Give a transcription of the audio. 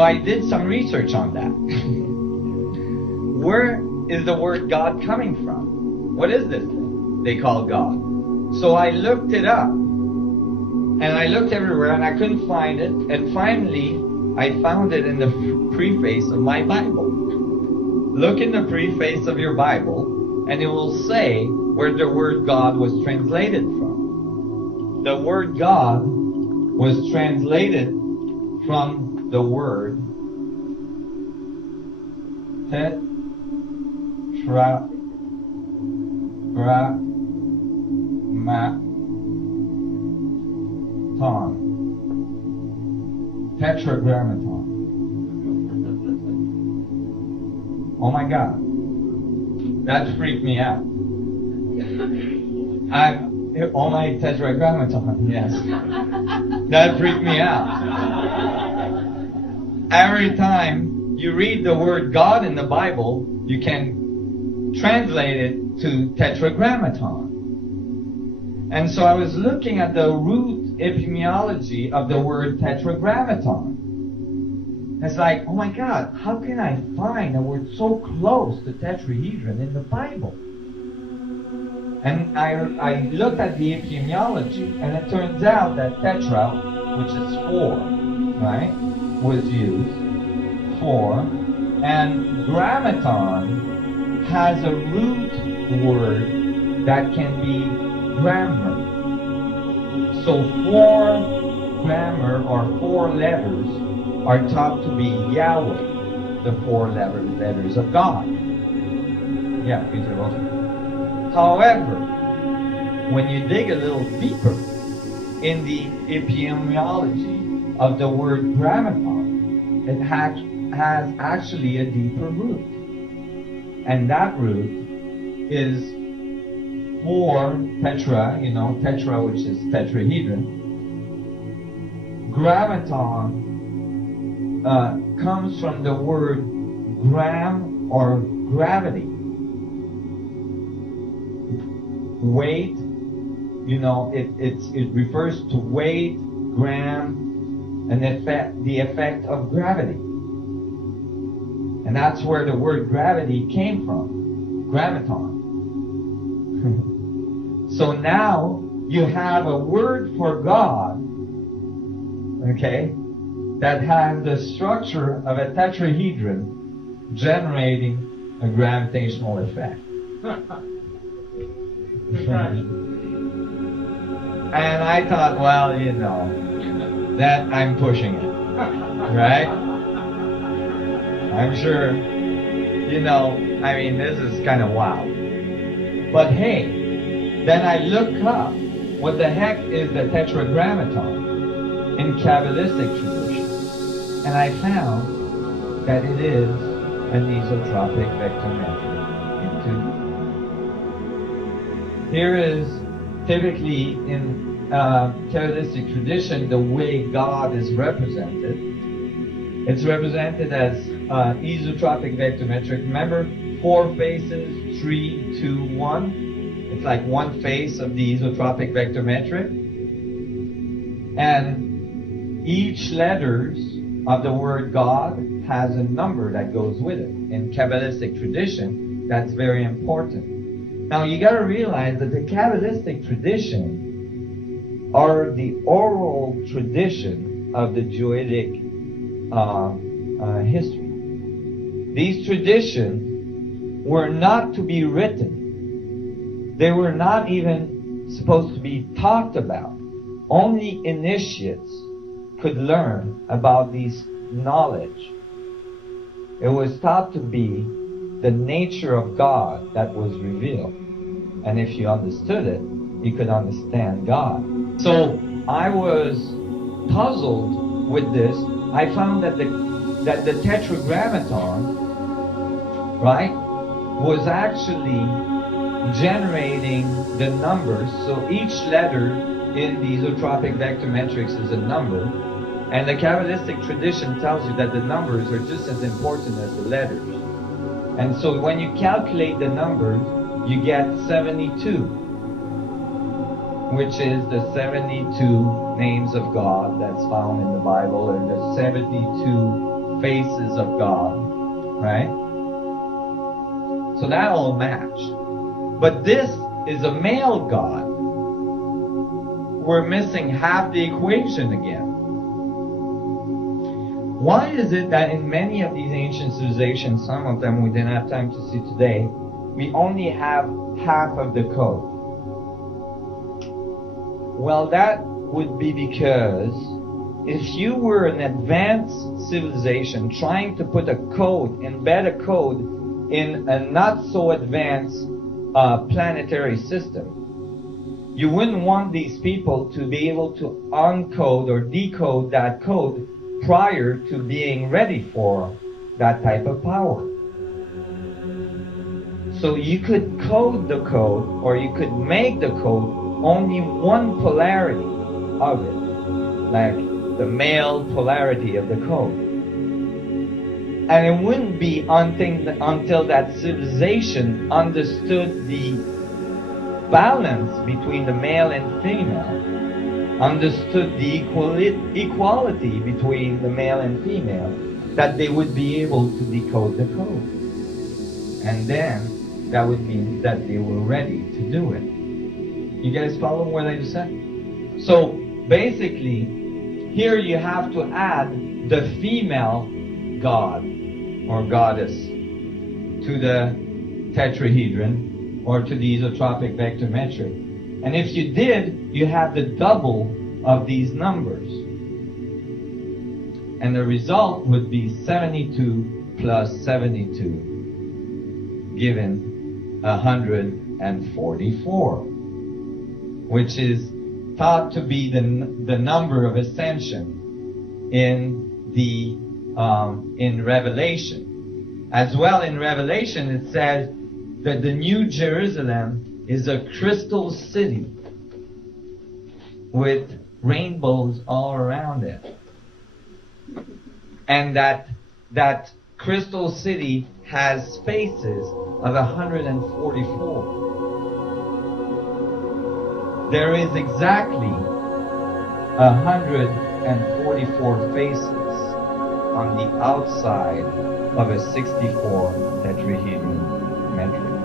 So I did some research on that. Where is the word God coming from? What is this thing they call God? So I looked it up. And I looked everywhere and I couldn't find it. And finally, I found it in the preface of my Bible. Look in the preface of your Bible and it will say where the word God was translated from. The word God was translated from the word Tetragrammaton. Oh my God. That freaked me out. Oh my Tetragrammaton, yes. That freaked me out. Every time you read the word God in the Bible, you can translate it to Tetragrammaton. And so I was looking at the root etymology of the word Tetragrammaton. It's like, oh my God, how can I find a word so close to tetrahedron in the Bible? And I looked at the etymology, and it turns out that tetra, which is four, right, was used for, and grammaton has a root word that can be grammar. So four grammar or four letters are thought to be Yahweh, the four letters of God. Yeah, Peter Wilson. However, when you dig a little deeper in the etymology of the word grammaton, it has actually a deeper root. And that root is for tetra, tetra, which is tetrahedron. Grammaton comes from the word gram or gravity. Weight, it refers to weight, gram, and the effect of gravity. And that's where the word gravity came from, grammaton. So now you have a word for God, okay, that has the structure of a tetrahedron generating a gravitational effect. And I thought, well, that I'm pushing it, right? I'm sure, this is kind of wow. But hey, then I look up what the heck is the tetragrammaton in Kabbalistic tradition. And I found that it is an isotropic vector metric into. Here is typically in Kabbalistic tradition the way God is represented. It's represented as isotropic vector metric. Remember, 4 faces, 3, 2, 1. It's like one face of the isotropic vector metric. And each letters of the word God has a number that goes with it. In Kabbalistic tradition, that's very important. Now you got to realize that the Kabbalistic tradition are the oral tradition of the Druidic history. These traditions were not to be written. They were not even supposed to be talked about. Only initiates could learn about these knowledge. It was thought to be the nature of God that was revealed. And if you understood it, you could understand God. So I was puzzled with this. I found that the tetragrammaton, right, was actually generating the numbers. So each letter in the isotropic vector matrix is a number. And the Kabbalistic tradition tells you that the numbers are just as important as the letters. And so when you calculate the numbers, you get 72, which is the 72 names of God that's found in the Bible, and the 72 faces of God, right? So that all match. But this is a male God. We're missing half the equation again. Why is it that in many of these ancient civilizations, some of them we didn't have time to see today, we only have half of the code? Well, that would be because if you were an advanced civilization trying to put a code, embed a code in a not so advanced planetary system, you wouldn't want these people to be able to uncode or decode that code prior to being ready for that type of power. So you could code the code, or you could make the code only one polarity of it, like the male polarity of the code. And it wouldn't be until that civilization understood the balance between the male and female, understood the equality between the male and female, that they would be able to decode the code. And then that would mean that they were ready to do it. You guys follow what I just said? So basically, here you have to add the female god or goddess to the tetrahedron or to the isotropic vector metric. And if you did, you have the double of these numbers. And the result would be 72 plus 72, given 144, which is thought to be the number of ascension in the in Revelation. As well, in Revelation it says that the New Jerusalem is a crystal city with rainbows all around it, and that crystal city has faces of 144. There is exactly 144 faces on the outside of a 64 tetrahedron metric.